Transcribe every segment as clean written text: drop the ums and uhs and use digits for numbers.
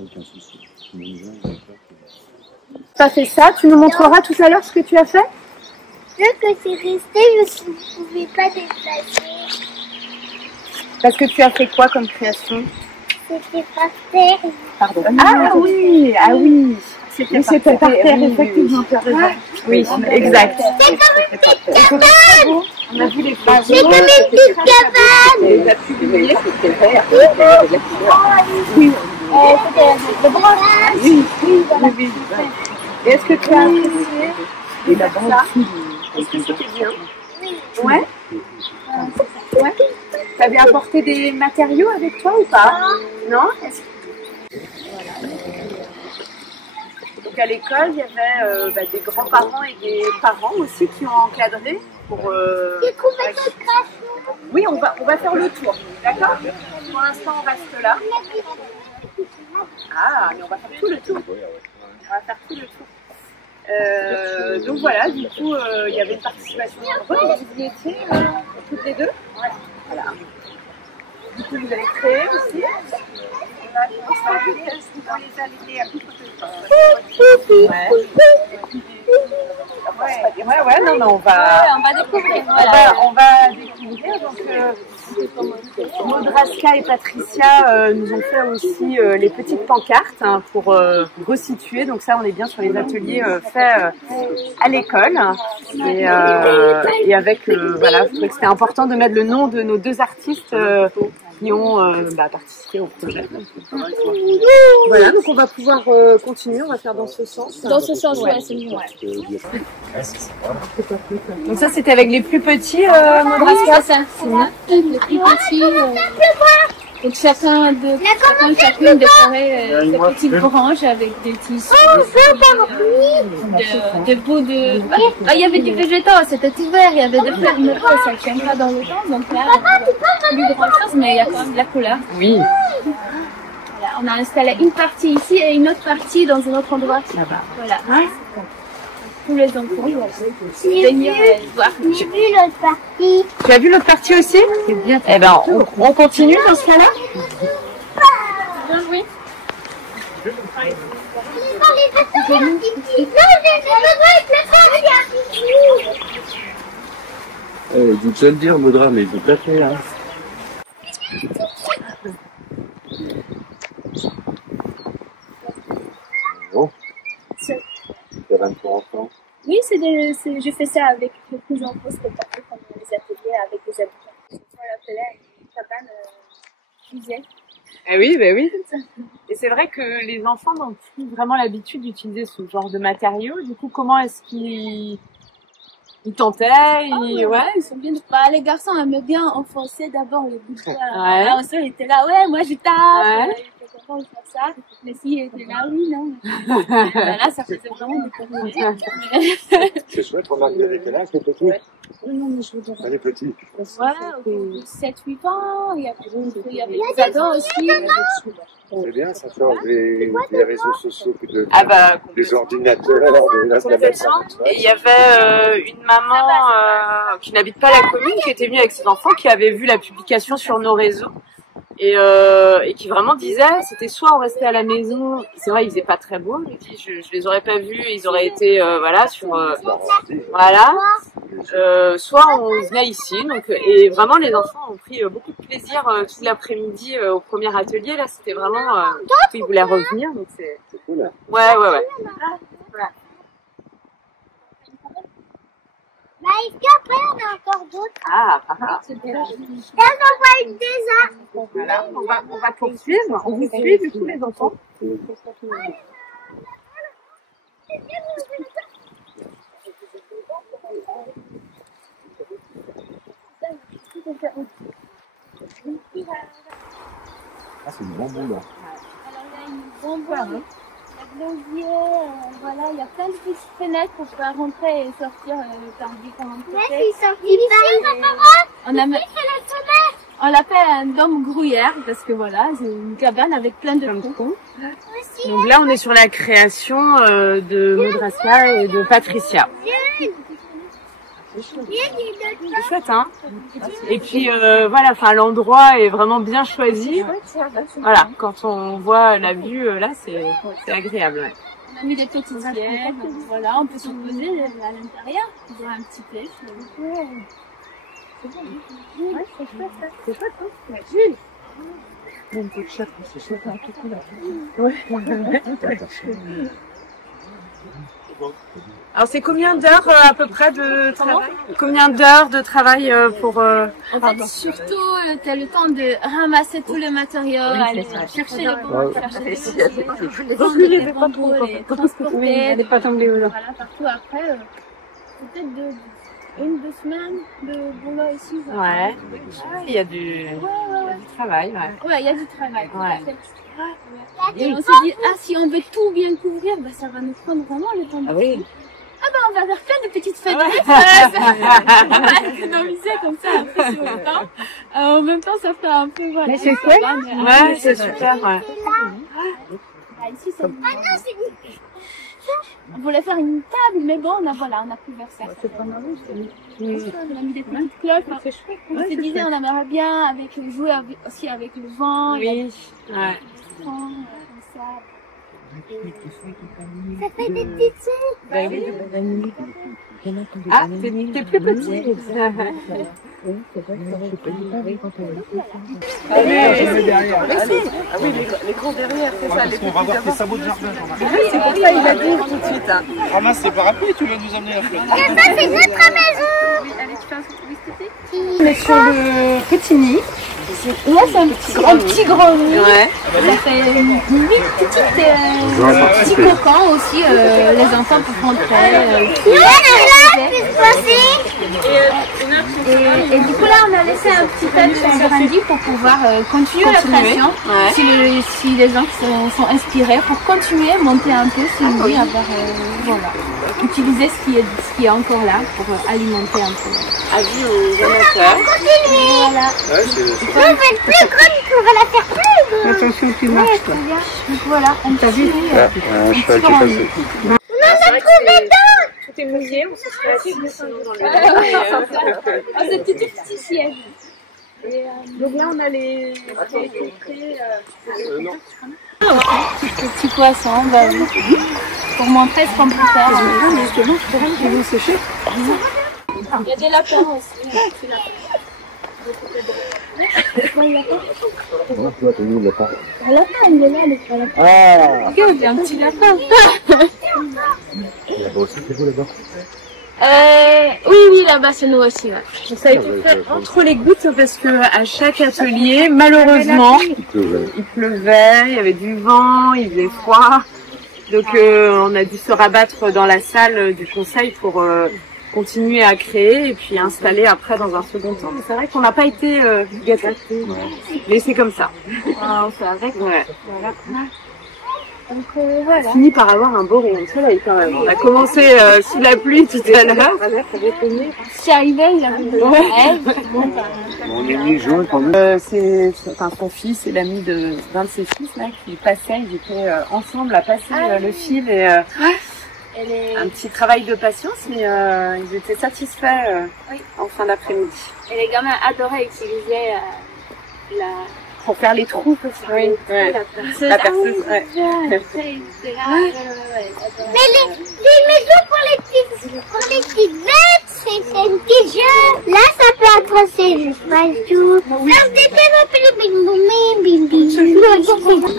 Aucun souci. Tu as fait ça, tu nous montreras tout à l'heure ce que tu as fait? Vu que c'est resté, je ne pouvais pas déplacer. Parce que tu as fait quoi comme création? C'était par terre. Pardon. Ah oui, ah oui. C'était par terre, effectivement. Oui, exact. C'est comme une petite cabane. On a vu les C'est comme une petite cabane. Les appuyés, c'était vert. Oui. C'était le branchage. Oui, oui. Et est-ce que tu as apprécié Et la bande ça? Est-ce que c'était bien? Oui. Ouais. Ouais. Tu avais apporté des matériaux avec toi ou pas? Non. Donc à l'école, il y avait des grands-parents et des parents aussi qui ont encadré pour. J'ai trouvé notre création. Oui, on va faire le tour, d'accord? Pour l'instant, on reste là. Ah, mais on va faire tout le tour. On va faire tout le tour. Donc voilà, du coup, il y avait une participation nombreuse. Vous y étiez toutes les deux? Ouais. Voilà. Du coup, vous avez créé aussi. Ouais, non, mais on va découvrir. On va découvrir. Donc, Maudraska et Patricia nous ont fait aussi les petites pancartes pour resituer. Donc ça, on est bien sur les ateliers faits à l'école. Et avec, voilà, je trouvais que c'était important de mettre le nom de nos deux artistes qui ont participé au projet. Voilà, donc on va pouvoir continuer, on va faire dans ce sens. Dans ce sens, ouais, c'est mieux. Donc ça, c'était avec les plus petits, Maudraska. C'est ça. Les plus petits. Donc chacune décorait ses petites branches avec des tissus, des bouts de... Ah, il y avait du végétal, c'était ouvert, il y avait des fleurs, mais ça ne tient pas dans le temps, donc là, plus grand chose, mais il y a quand même de la couleur. Oui. Voilà, on a installé une partie ici et une autre partie dans un autre endroit. Là-bas. Voilà. Tous les enfants vont venir voir. J'ai vu l'autre partie. Tu as vu l'autre partie aussi? Eh ben, on continue dans ce cas-là? Oui. Vous pouvez le dire, Maudra, mais vous pas fait là. Bon. C'est 23 enfants. Oui, je fais ça avec quelques enfants, c'était pas fait pendant les ateliers avec les habitants. On l'appelait une cabane musée. Eh oui, ben oui. Et c'est vrai que les enfants n'ont plus vraiment l'habitude d'utiliser ce genre de matériaux. Du coup, comment est-ce qu'ils tentaient Ils sont bien. Les garçons aimaient bien enfoncer d'abord le bout de fer. Ouais. Alors, ils étaient là, ouais, moi je tape. Ouais. Ils étaient contents de faire ça. Les filles étaient là, oui, non. Là, ça faisait vraiment des conneries. C'est chouette, remarque, vous avez quel âge, les petits? Non, mais je veux dire. Les petits. Ouais, 7-8 ans, il y avait des ados aussi. C'est bien, ça change des réseaux sociaux que des ordinateurs. Et il y avait une maman qui n'habite pas la commune, qui était venue avec ses enfants, qui avait vu la publication sur nos réseaux. Et qui vraiment disait, c'était soit on restait à la maison, c'est vrai il faisait pas très beau, mais je les aurais pas vus, ils auraient été soit on venait ici, donc et vraiment les enfants ont pris beaucoup de plaisir tout l'après-midi au premier atelier, là c'était vraiment ils voulaient revenir, donc c'est cool. Ouais. Est-ce qu'après on a encore d'autres? Ah, Là, on voit une déjà. voilà, on va poursuivre, on vous suit du coup les enfants. Ah, c'est du bambou là. Alors, il y a une bonbonne, il y a il y a plein de petites fenêtres pour pouvoir rentrer et sortir par différentes côtés. On l'appelle un dôme gruyère parce que voilà, c'est une cabane avec plein de trous. Donc là, on est sur la création de Maudraska et de Patricia. C'est chouette, hein. Et puis voilà, enfin l'endroit est vraiment bien choisi. Voilà, quand on voit la vue là, c'est agréable. Ouais. On a mis des petites sièges, voilà, on peut se poser à l'intérieur, on aura un petit pêche. C'est bon. Ouais, c'est chouette, ça. C'est chouette, hein. Jules. Un peu de chat, c'est chouette, un peu de là. Ouais. Alors c'est combien d'heures à peu près de travail? Combien d'heures de travail pour En fait, surtout, tu as le temps de ramasser tout le matériau, aller chercher les bambous, chercher les bambous, les transporter, voilà, partout. Après, peut-être 1-2 semaines de boulot ici. Ouais, il y a du travail. Ouais, il y a du travail. Ouais. Et on se dit, ah, si on veut tout bien couvrir, bah, ça va nous prendre vraiment le temps. Ah oui. Ah bah on va faire plein de petites fenêtres, on va économiser comme ça après sur le temps. En même temps ça fait un peu voilà. Mais c'est quoi? Ouais, c'est super. Ouais. Ah, ici c'est. Ah non, c'est. On voulait faire une table, mais bon, on a pu faire ça. C'est pas mal, on a mis des petites cloches. On se disait, on aimerait bien jouer aussi avec le vent. Oui. Ouais. Comme ça. Ça fait des petites sons. Ben oui. Ah, t'es plus petit. Ah oui, l'écran derrière, c'est ça. on va voir tes sabots de jardin. Oui, c'est pour ça il a dit tout de suite. Ah mince, c'est pas rapide, tu vas nous emmener après. Ça, c'est notre maison. Oui, allez, tu fais un tour. On est sur le petit nid. Là, c'est un petit gros nid. Ouais. Ça fait 8 petits cocons aussi. Les enfants peuvent rentrer. Et du coup, là, on a laissé un petit tas de chagrindies pour pouvoir continuer la création. Ouais. Si les gens sont inspirés pour continuer, monter un peu ce nid, voilà. Utiliser ce qui est encore là pour alimenter un peu. Avis aux amateurs. Continuez. Voilà. Ouais, On va être plus grande, on va la faire plus grande. Attention, tu marches pas. Donc voilà, on t'a vu. un cheval qui est passé. On en a trouvé d'autres. Tout est mouillé, on se serait assis dans le Ah, c'est tout petit siège. Donc là, on a les Non. Les petits poissons, bah oui. Pour montrer ce qu'on peut faire. justement, je vais sécher. Il y a des lapins aussi. Comment tu vois, t'as mis le lapin? Un lapin, il est là, le lapin. Ah! Regarde, il y a un petit lapin. Il y a aussi, c'est vous là-bas? Oui, là-bas, c'est nous aussi. Ouais. Ça a été fait entre les gouttes parce que à chaque atelier, malheureusement, il pleuvait, il y avait du vent, il faisait froid. Donc on a dû se rabattre dans la salle du conseil pour continuer à créer et puis installer après dans un second temps. Mais c'est vrai qu'on n'a pas été gâtés, mais c'est comme ça. On fait avec. Ouais. Voilà. Donc voilà. On finit par avoir un beau rayon de soleil quand même. On a commencé sous la pluie tout à l'heure. Je suis arrivée, il a vu le On est mi-juin quand même. C'est son fils et l'ami d'un de ses fils là qui passait, ils étaient ensemble à passer le fil et un petit travail de patience, mais ils étaient satisfaits en fin d'après-midi. Et les gamins adoraient utiliser Pour faire les trous, oui. la perceuse, ouais. Mais les maisons pour les petites bêtes, c'est un petit jeu. Là, ça peut être c'est juste pas tout.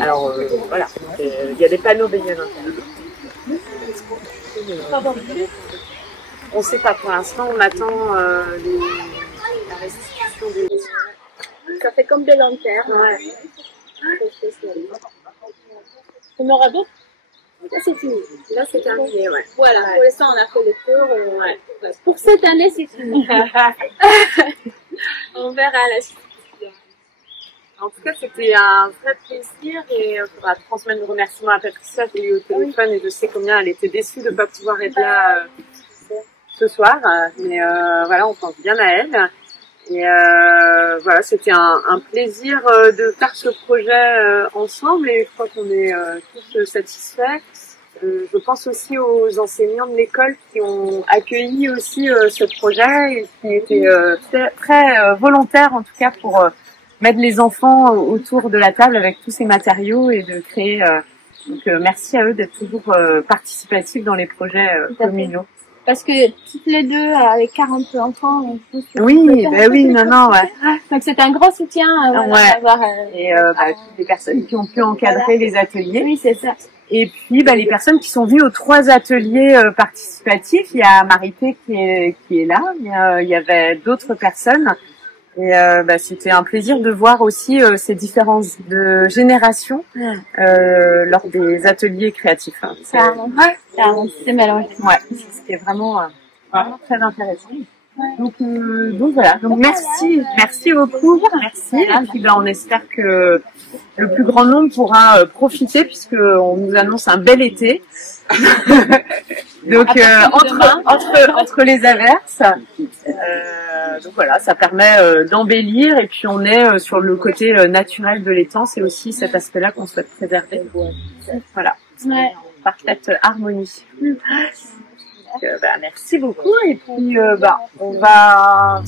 Alors voilà, il y a des panneaux baignade. On ne sait pas pour l'instant, on attend la restitution des... Ça fait comme des lanternes. Ouais. On aura d'autres? Là c'est fini. Là c'est terminé, ouais. Voilà, pour l'instant on a fait le tour. Pour cette année c'est fini. On verra la suite. En tout cas, c'était un vrai plaisir et il faudra transmettre le remerciement à Patricia, je l'ai eu au téléphone et je sais combien elle était déçue de ne pas pouvoir être là ce soir. Mais voilà, on pense bien à elle. Et voilà, c'était un plaisir de faire ce projet ensemble et je crois qu'on est tous satisfaits. Je pense aussi aux enseignants de l'école qui ont accueilli aussi ce projet et qui étaient très volontaires en tout cas pour mettre les enfants autour de la table avec tous ces matériaux et de créer. Donc merci à eux d'être toujours participatifs dans les projets communaux. Parce que toutes les deux, avec 40 enfants, oui, non, ouais. Donc c'est un grand soutien d'avoir et toutes les personnes qui ont pu encadrer les ateliers. Oui, c'est ça. Et puis les personnes qui sont venues aux 3 ateliers participatifs. Il y a Marité qui est là. Il y avait d'autres personnes. Et c'était un plaisir de voir aussi ces différences de génération lors des ateliers créatifs. Carrément. C'est mélangé. Ouais, c'était vraiment très intéressant. Donc voilà. Donc merci beaucoup. Merci. Et puis on espère que le plus grand nombre pourra profiter puisque on nous annonce un bel été. Donc entre les averses. Donc voilà, ça permet d'embellir et puis on est sur le côté naturel de l'étang. C'est aussi cet aspect-là qu'on souhaite préserver. Voilà. Ouais. En parfaite harmonie. Donc, merci beaucoup et puis on va